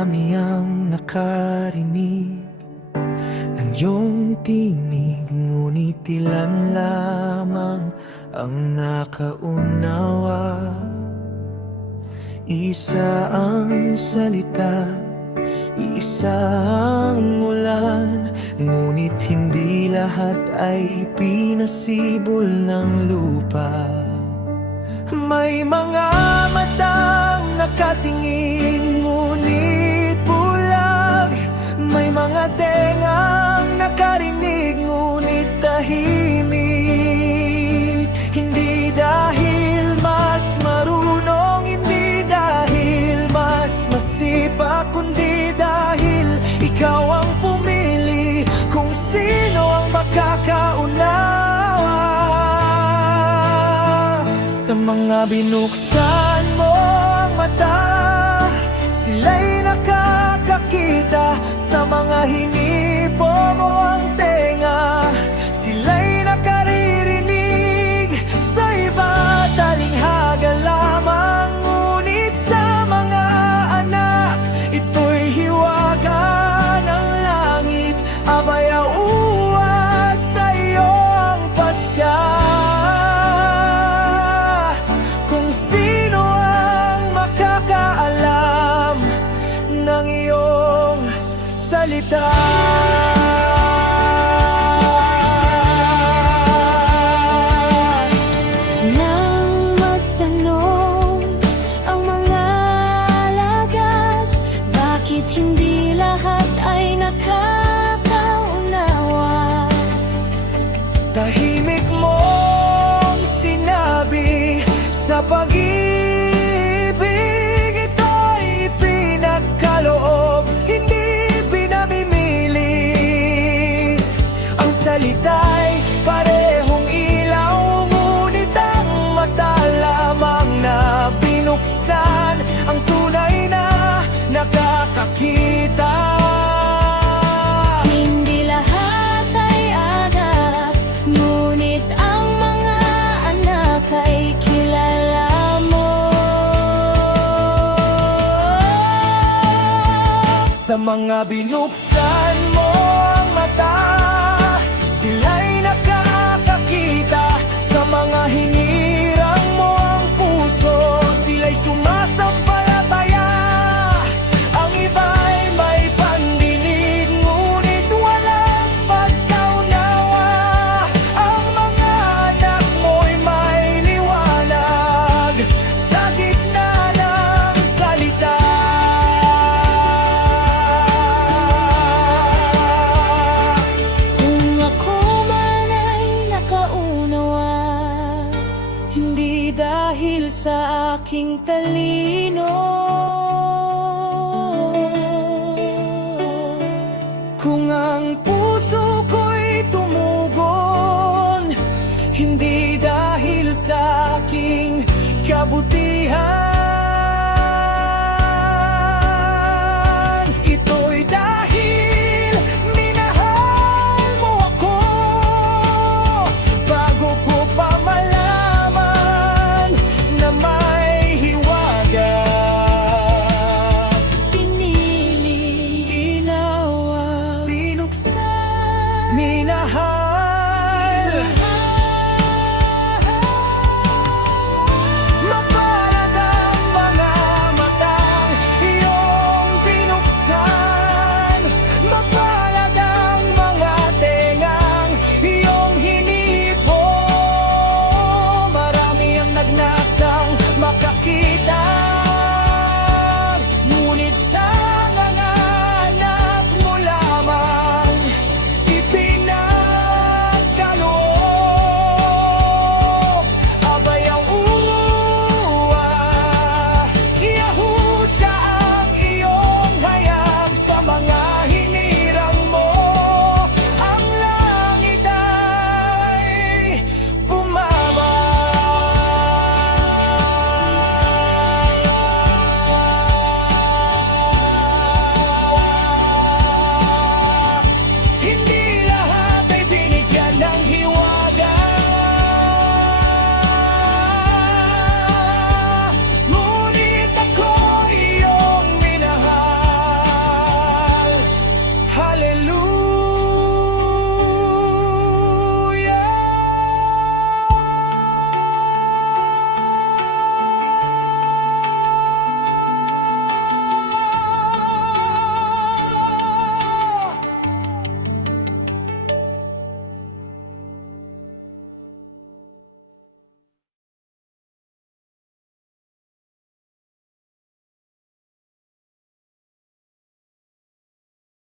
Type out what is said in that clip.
Marami ang nakarinig ng iyong tinig, ngunit ilan lamang ang nakaunawa. Isa ang salita, isa ang ulan, ngunit hindi lahat ay pinasibol ng lupa. May mga matang nakatingin, ngunit bulag. May mga tengang nakarinig, ngunit tahimik. Hindi dahil mas marunong, hindi dahil mas masipag, kundi dahil ikaw ang pumili kung sino ang makakaunawa. Sa mga binuksan mo ang mata, sila'y nakakakita. Sa mga hinipo mo ang tenga, sila'y nakaririnig. Sa iba talinghaga lamang, ngunit sa mga anak ito'y hiwaga ng langit. Abaya-uwa sa iyo ang pasya. Kung sino ang makakaalam ng iyong salita. Nang magtanong ang mga alagad, bakit hindi lahat ay nakakaunawa? Tahimik mong sinabi, sa pag-ibig ito'y pinagkaloob, hindi pinamimilit. Ang salita'y parehong ilaw, ngunit ang mata lamang na binuksan ang tunay na nakakakita. Hindi lahat ay agad, ngunit ang mga anak ay kilala mo. Sa mga binuksan mo ang mata, sila'y nakakakita. Sa mga hinirang mo ang puso, sila'y sumasampalataya. Ang iba'y may pandinig, ngunit walang pagkaunawa. Ang mga anak mo'y may liwanag sa gitna ng salita. Kung ako man ay nakaunawa, hindi dahil sa aking talino,